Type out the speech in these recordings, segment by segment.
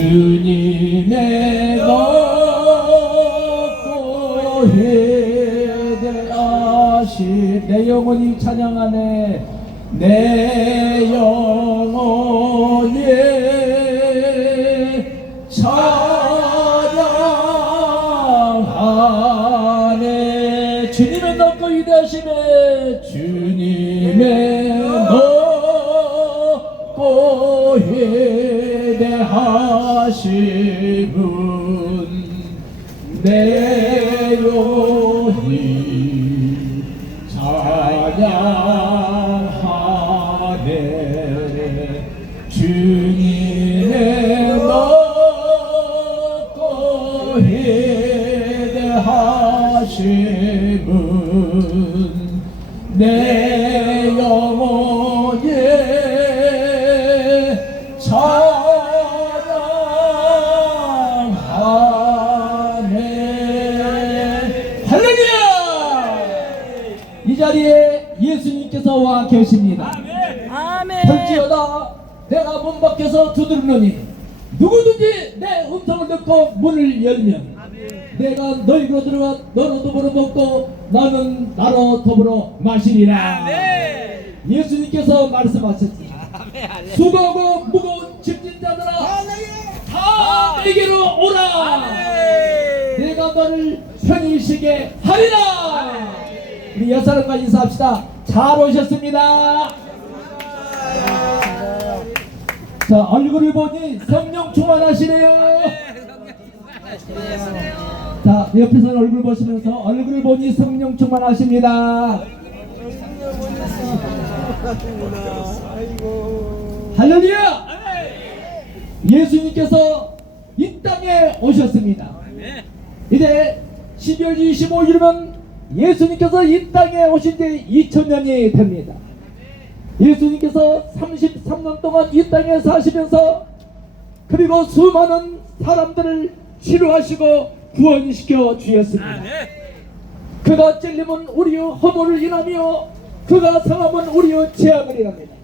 주님의 높고 위대하신 내 영혼이 찬양하네. 내 영혼이 찬양하네. 주님의 높고 위대하심에 주님의 하심은 내 영혼이 찬양하네. 주님의 높고 위대하심은 예수님께서 와 계십니다. 아멘. 볼지어다 내가 문 밖에서 두드리노니 누구든지 내 음성을 듣고 문을 열면 내가 너희로 들어가 너로 더불어 먹고 나는 나로 더불어 마시리라. 예수님께서 말씀하셨습니다 수고하고 무거운 짐진 자들아 다 내게로 오라. 내가 너를 편히 쉬게 하리라. 우리 여사람과 인사합시다 잘 오셨습니다. 자 얼굴을 보니 성령 충만하시네요. 자 옆에서 얼굴 보시면서 얼굴을 보니 성령 충만하십니다. 할렐루야! 예수님께서 이 땅에 오셨습니다. 이제 12월 25일이면 예수님께서 이 땅에 오신 지 2000년이 됩니다 예수님께서 33년 동안 이 땅에 사시면서 그리고 수많은 사람들을 치료하시고 구원시켜 주셨습니다. 그가 찔림은 우리의 허물을 인하며 그가 상함은 우리의 죄악을 인합니다.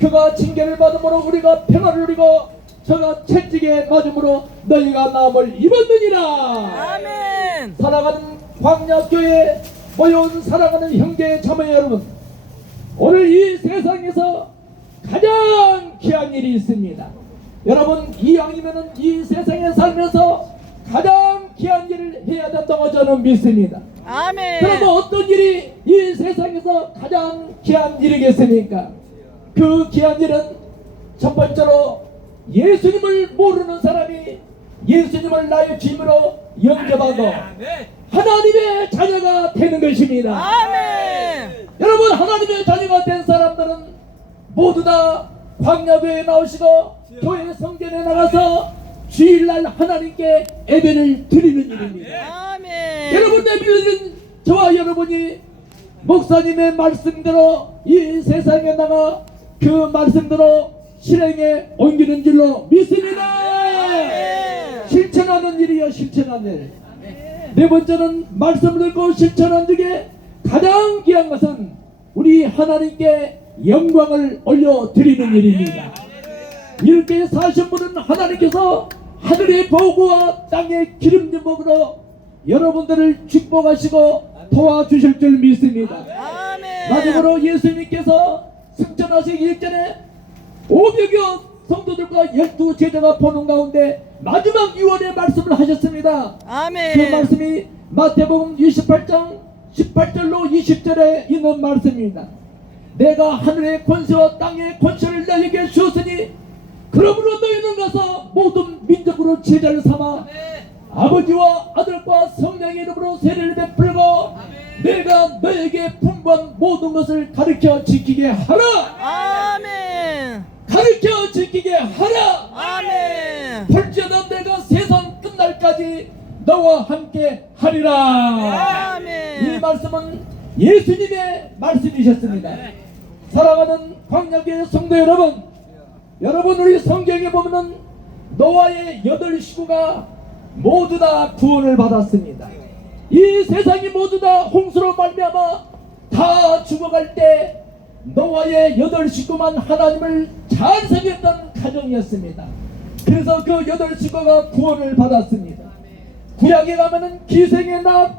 그가 징계를 받음으로 우리가 평화를 누리고 저가 채찍에 맞음으로 너희가 나음을 입었느니라. 아멘. 사랑하는 광야교회 모여온 사랑하는 형제 자매 여러분 오늘 이 세상에서 가장 귀한 일이 있습니다. 여러분 이왕이면 이 세상에 살면서 가장 귀한 일을 해야 된다고 저는 믿습니다. 아멘. 그러면 어떤 일이 이 세상에서 가장 귀한 일이겠습니까? 그 귀한 일은 첫 번째로 예수님을 모르는 사람이 예수님을 나의 주임으로 영접하고 하나님의 자녀가 되는 것입니다. 아멘. 여러분 하나님의 자녀가 된 사람들은 모두 다 광야교회에 나오시고 교회 성전에 나가서 주일날 하나님께 예배를 드리는 일입니다. 아멘. 여러분 예배는 저와 여러분이 목사님의 말씀대로 이 세상에 나가 그 말씀대로 실행에 옮기는 줄로 믿습니다. 실천하는 일이요 실천하는 일. 네 번째는 말씀을 듣고 실천한 중에 가장 귀한 것은 우리 하나님께 영광을 올려드리는 일입니다. 이렇게 사신 분은 하나님께서 하늘의 보고와 땅의 기름짐목으로 여러분들을 축복하시고 도와주실 줄 믿습니다. 마지막으로 예수님께서 승천하시기 일전에 500여 성도들과 열두 제자가 보는 가운데 마지막 유언의 말씀을 하셨습니다. 아멘. 그 말씀이 마태복음 28장 18절로 20절에 있는 말씀입니다. 내가 하늘의 권세와 땅의 권세를 너에게 주었으니 그러므로 너희는 가서 모든 민족으로 제자를 삼아 아버지와 아들과 성령의 이름으로 세례를 베풀고 내가 너에게 분부한 모든 것을 가르쳐 지키게 하라 아멘. 가르쳐 지키게 하라 아멘. 볼지어다 내가 세상 끝날까지 너와 함께 하리라 이 아멘. 말씀은 예수님의 말씀이셨습니다 사랑하는 광야교회 성도 여러분 여러분 우리 성경에 보면은 노아의 여덟 식구가 모두 다 구원을 받았습니다 이 세상이 모두 다 홍수로 말미암아 다 죽어갈 때 노아의 여덟 식구만 하나님을 잘 섬겼던 가정이었습니다 그래서 그 여덟 식구가 구원을 받았습니다. 구약에 가면은 기생의 납,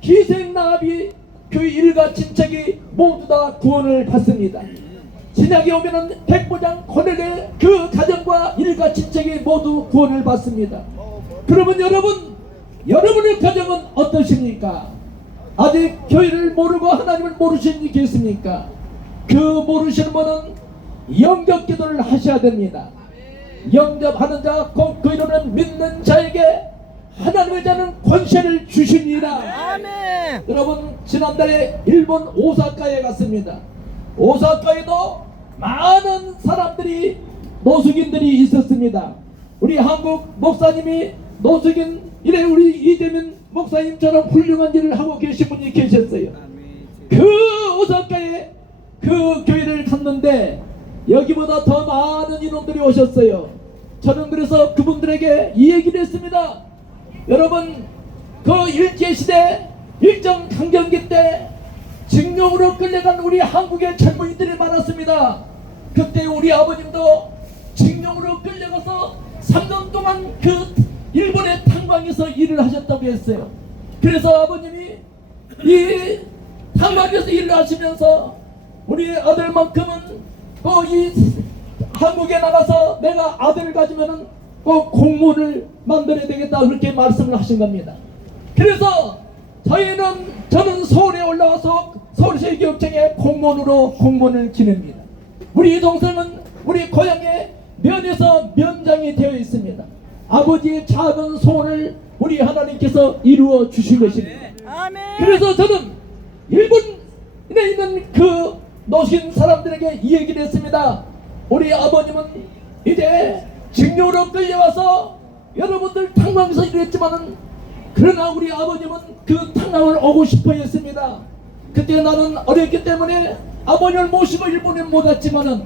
기생납이 그 일가 친척이 모두 다 구원을 받습니다. 신약에 오면은 백부장 코넬의 그 가정과 일가 친척이 모두 구원을 받습니다. 그러면 여러분, 여러분의 가정은 어떠십니까? 아직 교회를 모르고 하나님을 모르시는 게 있습니까? 그 모르시는 분은 영접 기도를 하셔야 됩니다. 영접하는 자, 곧 그 이름은 믿는 자에게 하나님의 자는 권세를 주십니다. 아멘. 여러분 지난달에 일본 오사카에 갔습니다. 오사카에도 많은 사람들이 노숙인들이 있었습니다. 우리 한국 목사님이 노숙인 이래 우리 이재민 목사님처럼 훌륭한 일을 하고 계신 분이 계셨어요. 그 오사카에 그 교회를 갔는데 여기보다 더 많은 인원들이 오셨어요. 저는 그래서 그분들에게 이 얘기를 했습니다. 여러분 그 일제시대 일정 강점기 때 징용으로 끌려간 우리 한국의 젊은이들이 많았습니다. 그때 우리 아버님도 징용으로 끌려가서 3년 동안 그 일본의 탄광에서 일을 하셨다고 했어요. 그래서 아버님이 이 탄광에서 일을 하시면서 우리 아들만큼은 꼭이 한국에 나가서 내가 아들을 가지면은 꼭 공무원을 만들어야 되겠다 그렇게 말씀을 하신 겁니다. 그래서 저희는 저는 서울에 올라와서 서울시 교육청에 공무원으로 공무원을 지냅니다. 우리 동생은 우리 고향에 면에서 면장이 되어 있습니다. 아버지의 작은 소원을 우리 하나님께서 이루어 주신 것입니다. 그래서 저는 노신 사람들에게 이 얘기를 했습니다. 우리 아버님은 이제 직료로 끌려와서 여러분들 탕방에서 일했지만은 그러나 우리 아버님은 그 탕방을 오고 싶어 했습니다. 그때 나는 어렸기 때문에 아버님을 모시고 일본에 못 왔지만은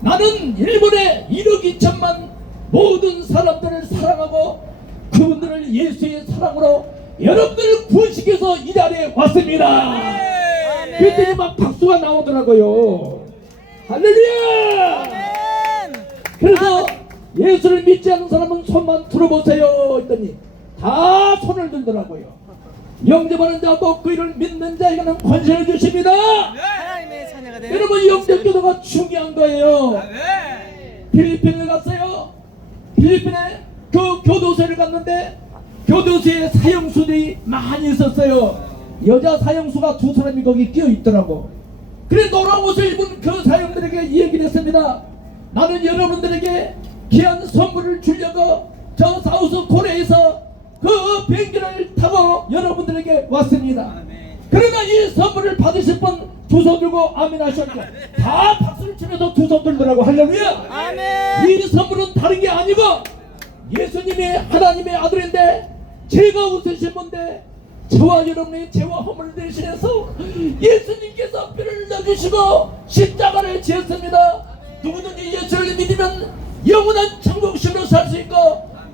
나는 일본의 1억 2천만 모든 사람들을 사랑하고 그분들을 예수의 사랑으로 여러분들을 구원시켜서 이 자리에 왔습니다. 그랬더니 막 박수가 나오더라고요. 할렐루야! 그래서 예수를 믿지 않는 사람은 손만 들어보세요 했더니 다 손을 들더라고요. 영접하는 자고 그 이를 믿는 자에게는 권세를 주십니다. 여러분 영접 기도가 중요한 거예요. 필리핀을 갔어요. 필리핀에 그 교도소를 갔는데 교도소에 사형수들이 많이 있었어요. 여자 사형수가 두 사람이 거기 끼어 있더라고. 그래 노란 옷을 입은 그 사형들에게 이 얘기를 했습니다. 나는 여러분들에게 귀한 선물을 주려고 저 사우스 코리아에서 그 비행기를 타고 여러분들에게 왔습니다. 그러나 이 선물을 받으실 분 두 손 들고 아멘 하셨죠. 다 박수를 치면서 두 손 들더라고 할렐루야. 아멘. 이 선물은 다른 게 아니고 예수님이 하나님의 아들인데 제가 웃으신 분데 저와 여러분의 죄와 허물을 대신해서 예수님께서 피를 흘려주시고 십자가를 지었습니다. 누구든지 예수를 믿으면 영원한 천국식으로 살 수 있고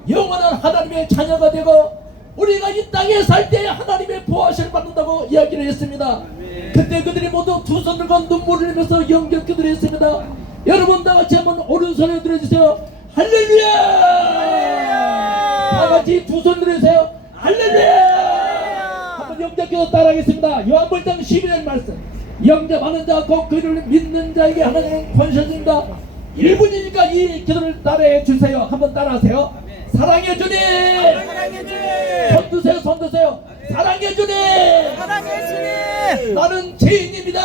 영원한 하나님의 자녀가 되고 우리가 이 땅에 살 때 하나님의 보호하심을 받는다고 이야기를 했습니다. 그때 그들이 모두 두손 들고 눈물을 흘리면서 영적 기도를 했습니다. 여러분 다 같이 한번 오른손을 들어주세요. 할렐루야! 다 같이 두 손 들으세요. 할렐루야! 한번 영적 기도 따라하겠습니다. 요한복음 12절 말씀. 영접하는 자, 곧 그를 믿는 자에게 하나님은 권세 줍니다. 1분이니까 이 기도를 따라해 주세요. 한번 따라하세요. 사랑해 주님! 손 드세요, 손 드세요. 사랑해 주님! 사랑해 주님. 나는 죄인입니다.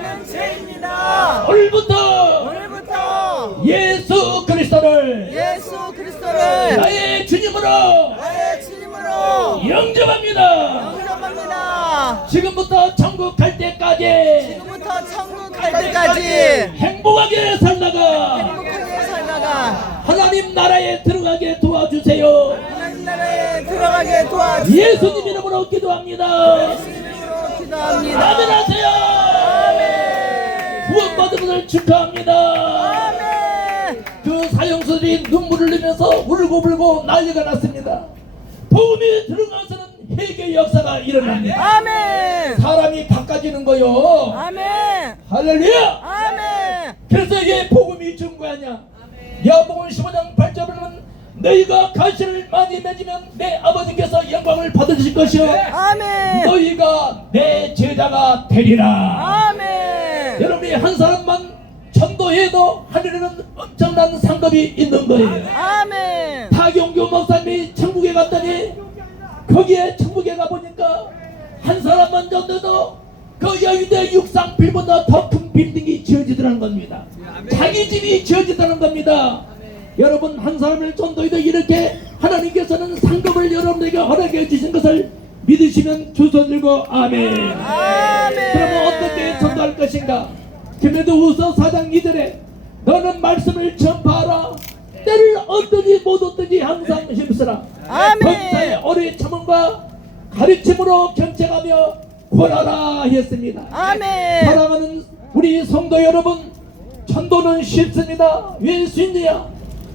나는 죄입니다. 오늘부터 오늘부터 예수 그리스도를 예수 그리스도를 나의 주님으로 나의 주님으로 영접합니다. 지금부터 천국 갈 때까지 지금부터 천국 갈 때까지 행복하게 살다가 행복하게 살다가 하나님 나라에 들어가게 도와주세요. 하나님 나라에 들어가게 도와주시고 예수님 이름으로 기도합니다. 예수님으로 기도합니다. 아멘 하세요. 구원받은 것을 축하합니다. 아멘. 그 사형수들이 눈물을 흘리면서 울고불고 난리가 났습니다. 복음이 들어가서는 회개 역사가 일어납니다. 아멘. 사람이 바꿔지는 거요. 아멘. 할렐루야! 아멘. 그래서 이게 복음이 준 거야. 야복음 15장 8절은 너희가 가시를 많이 맺으면 내 아버지께서 영광을 받으실 것이요 아멘. 너희가 내 제자가 되리라 아멘. 여러분이 한 사람만 전도해도 하늘에는 엄청난 상급이 있는 거예요 아멘. 타경교 목사님이 천국에 갔더니 거기에 천국에 가보니까 한 사람만 전도도 그 여의도 육상 빌보다 더 큰 빌딩이 지어지더라는 겁니다 자기 집이 지어지더라는 겁니다 여러분 한 사람을 전도해도 이렇게 하나님께서는 상급을 여러분에게 허락해 주신 것을 믿으시면 주소 들고 아멘 아멘. 그러면 어떻게 전도할 것인가? 디모데후서 4장 2절에 너는 말씀을 전파하라. 때를 얻든지 못 얻든지 항상 힘쓰라. 아멘. 권사의 오래 참음과 가르침으로 경쟁하며 권하라 했습니다. 아멘. 사랑하는 우리 성도 여러분, 전도는 쉽습니다. 왜 쉽냐?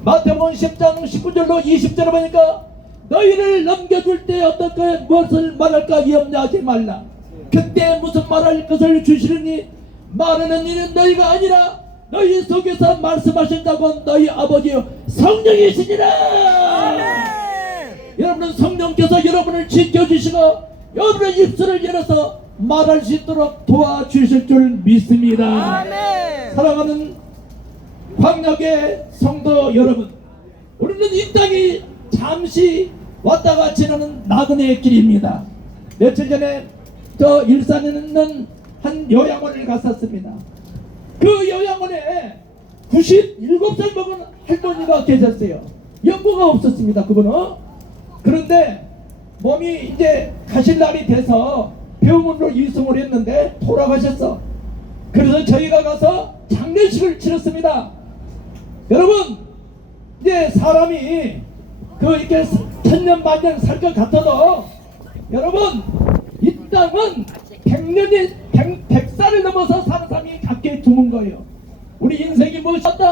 마태복음 10장 19절로 20절에 보니까 너희를 넘겨줄 때 어떻게 무엇을 말할까 염려하지 말라. 그때 무슨 말할 것을 주시느니 말하는 이는 너희가 아니라 너희 속에서 말씀하신다고 너희 아버지요 성령이시니라. 아멘. 여러분은 성령께서 여러분을 지켜주시고 여러분의 입술을 열어서 말할 수 있도록 도와주실 줄 믿습니다. 아멘. 사랑하는 광역의 성도 여러분, 우리는 이 땅이 잠시 왔다가 지나는 나그네의 길입니다. 며칠 전에 저 일산에 있는 한 요양원을 갔었습니다. 그 요양원에 97살 먹은 할머니가 계셨어요. 연고가 없었습니다. 그분은. 그런데 몸이 이제 가실 날이 돼서 병원으로 이송을 했는데 돌아가셨어. 그래서 저희가 가서 장례식을 치렀습니다. 여러분, 이제 사람이 그 이렇게 천년 만년 살 것 같아도 여러분 이 땅은 백년이 백, 백살을 넘어서 사람이 각기 드문 거예요. 우리 인생이 무엇이었다?